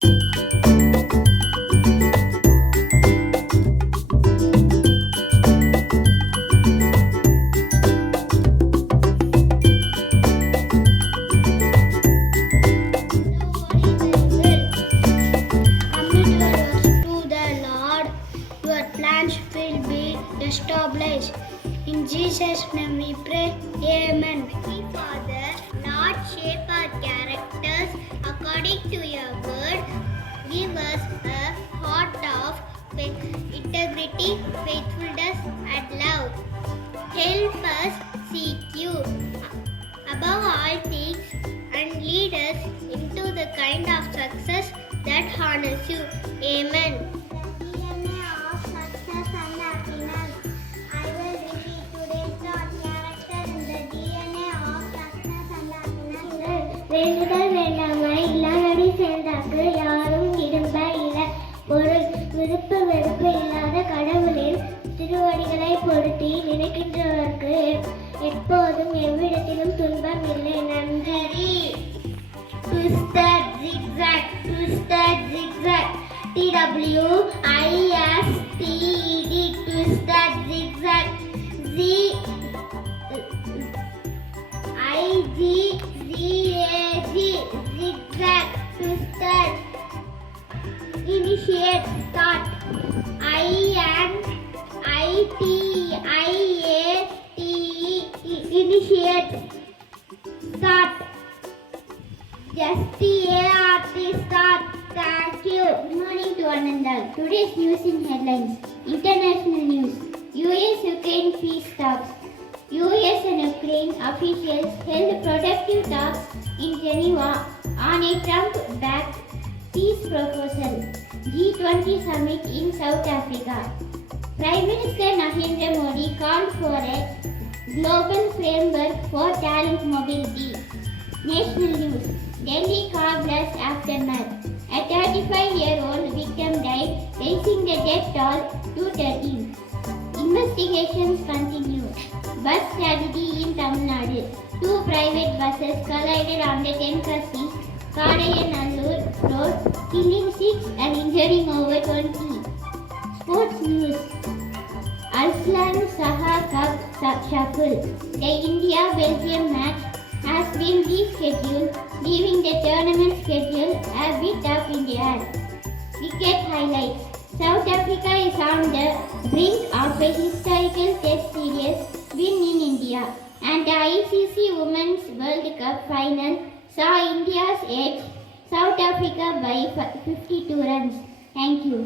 Will be established. In Jesus' name we pray. Amen. Holy Father, Lord, shape our characters according to your word. Give us a heart of integrity, faithfulness, and love. Help us seek you above all things and lead us into the kind of success that honors you. Amen. வேண்டுதல் வேண்டாமை இல்லாதடி சேர்ந்தாக்கு யாரும் இடும்ப இல பொருள் விருப்ப வெறுப்பு இல்லாத கடவுளின் திருவடிகளை பொருத்தி நினைக்கின்றவர்க்கு எப்போதும் எவ்விடத்திலும் துன்பம் இல்லை. நன்றி. Twisted zigzag, twisted zigzag, TWISTED, twisted zigzag, ZIGZAG, zigzag, twisted. Initiate, start, INITIATE, initiate, start, just start. Thank you. Good morning to one and all. Today's news in headlines. International news. US-Ukraine peace talks. US and Ukraine officials held productive talks in Geneva on a Trump-backed peace proposal. G20 summit in South Africa. Prime Minister Narendra Modi called for a global framework for talent mobility. National news. Delhi car blast aftermath. A 35-year-old victim died, raising the death toll to 13. Investigations continue. Bus tragedy in Tamil Nadu. Two private buses collided on the Tenkasi Kadayanallur road, killing 6 and injuring over 20. Sports news. Alslan Saha Cup shuffle. The India-Belgium match has been rescheduled, leaving the tournament schedule a bit up in the air. Cricket highlights. South Africa is on the brink of a historical test series win in India, and the ICC Women's World Cup final saw India's edge South Africa by 52 runs. Thank you.